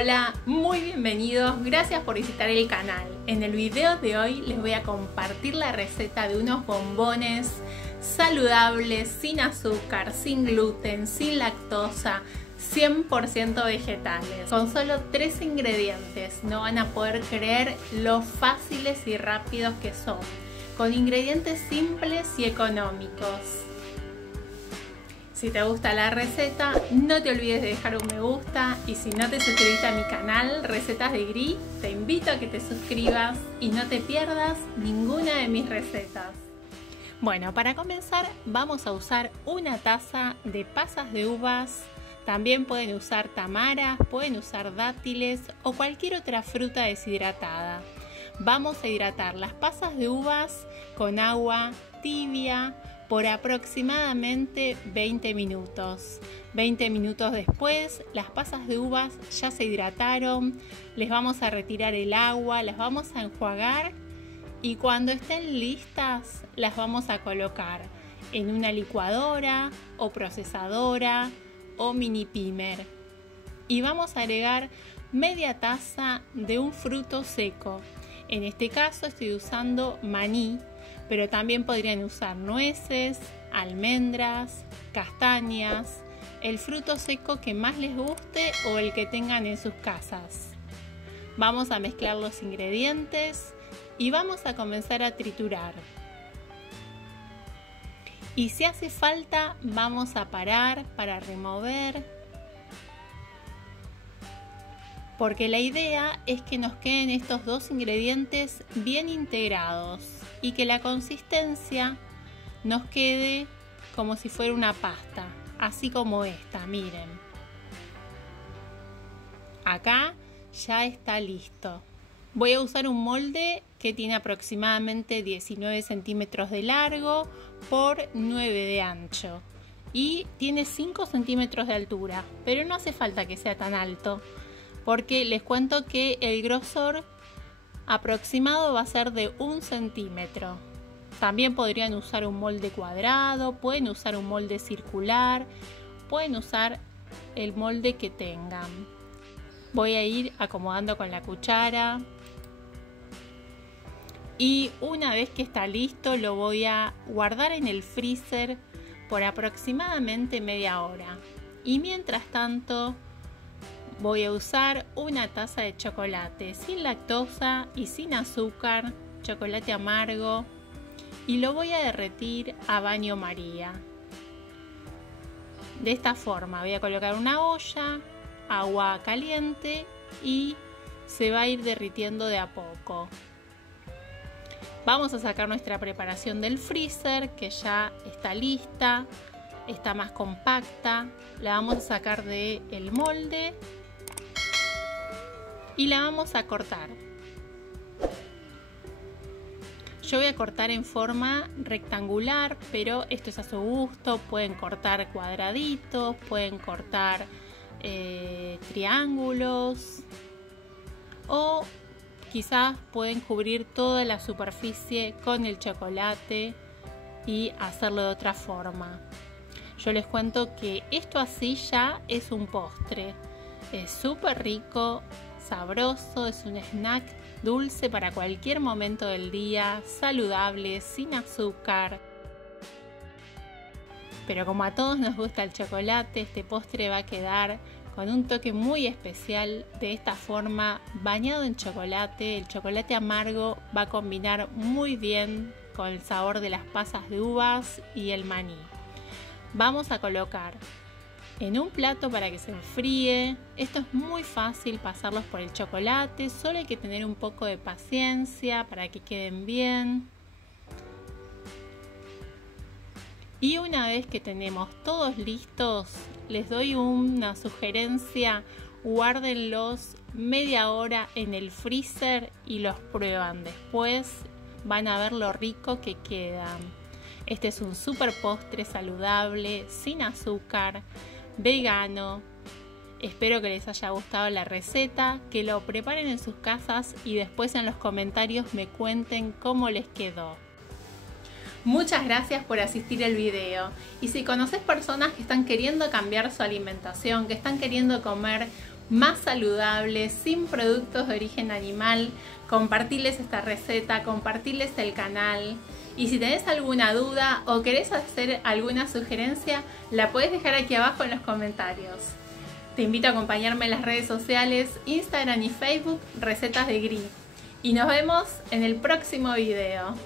Hola, muy bienvenidos, gracias por visitar el canal. En el video de hoy les voy a compartir la receta de unos bombones saludables, sin azúcar, sin gluten, sin lactosa, 100% vegetales. Con solo 3 ingredientes no van a poder creer lo fáciles y rápidos que son, con ingredientes simples y económicos. Si te gusta la receta, no te olvides de dejar un me gusta, y si no te suscribiste a mi canal Recetas de Gris, te invito a que te suscribas y no te pierdas ninguna de mis recetas. Bueno, para comenzar vamos a usar una taza de pasas de uvas. También pueden usar tamaras, pueden usar dátiles o cualquier otra fruta deshidratada. Vamos a hidratar las pasas de uvas con agua tibia por aproximadamente 20 minutos. 20 minutos después, las pasas de uvas ya se hidrataron, les vamos a retirar el agua, las vamos a enjuagar y cuando estén listas las vamos a colocar en una licuadora o procesadora o mini pimer. Y vamos a agregar media taza de un fruto seco. En este caso estoy usando maní, pero también podrían usar nueces, almendras, castañas, el fruto seco que más les guste o el que tengan en sus casas. Vamos a mezclar los ingredientes y vamos a comenzar a triturar. Y si hace falta, vamos a parar para remover, porque la idea es que nos queden estos dos ingredientes bien integrados y que la consistencia nos quede como si fuera una pasta, así como esta, miren. Acá ya está listo. Voy a usar un molde que tiene aproximadamente 19 centímetros de largo por 9 de ancho y tiene 5 centímetros de altura, pero no hace falta que sea tan alto, porque les cuento que el grosor aproximado va a ser de 1 centímetro. También podrían usar un molde cuadrado, pueden usar un molde circular, pueden usar el molde que tengan. Voy a ir acomodando con la cuchara y una vez que está listo lo voy a guardar en el freezer por aproximadamente media hora. Y mientras tanto voy a usar una taza de chocolate sin lactosa y sin azúcar, chocolate amargo, y lo voy a derretir a baño María. De esta forma voy a colocar una olla, agua caliente y se va a ir derritiendo de a poco. Vamos a sacar nuestra preparación del freezer, que ya está lista, está más compacta. La vamos a sacar del molde y la vamos a cortar. Yo voy a cortar en forma rectangular, pero esto es a su gusto. Pueden cortar cuadraditos, pueden cortar triángulos, o quizás pueden cubrir toda la superficie con el chocolate y hacerlo de otra forma. Yo les cuento que esto así ya es un postre. Es súper rico, sabroso, es un snack dulce para cualquier momento del día, saludable, sin azúcar. Pero como a todos nos gusta el chocolate, este postre va a quedar con un toque muy especial. De esta forma, bañado en chocolate. El chocolate amargo va a combinar muy bien con el sabor de las pasas de uvas y el maní. Vamos a colocar en un plato para que se enfríe. Esto es muy fácil, pasarlos por el chocolate, solo hay que tener un poco de paciencia para que queden bien. Y una vez que tenemos todos listos, les doy una sugerencia: guárdenlos media hora en el freezer y los prueban. Después van a ver lo rico que quedan. Este es un super postre saludable, sin azúcar, vegano. Espero que les haya gustado la receta, que lo preparen en sus casas y después en los comentarios me cuenten cómo les quedó. Muchas gracias por asistir al video, y si conoces personas que están queriendo cambiar su alimentación, que están queriendo comer más saludable, sin productos de origen animal. Compartirles esta receta, compartirles el canal. Y si tenés alguna duda o querés hacer alguna sugerencia, la podés dejar aquí abajo en los comentarios. Te invito a acompañarme en las redes sociales, Instagram y Facebook, Recetas de Gris. Y nos vemos en el próximo video.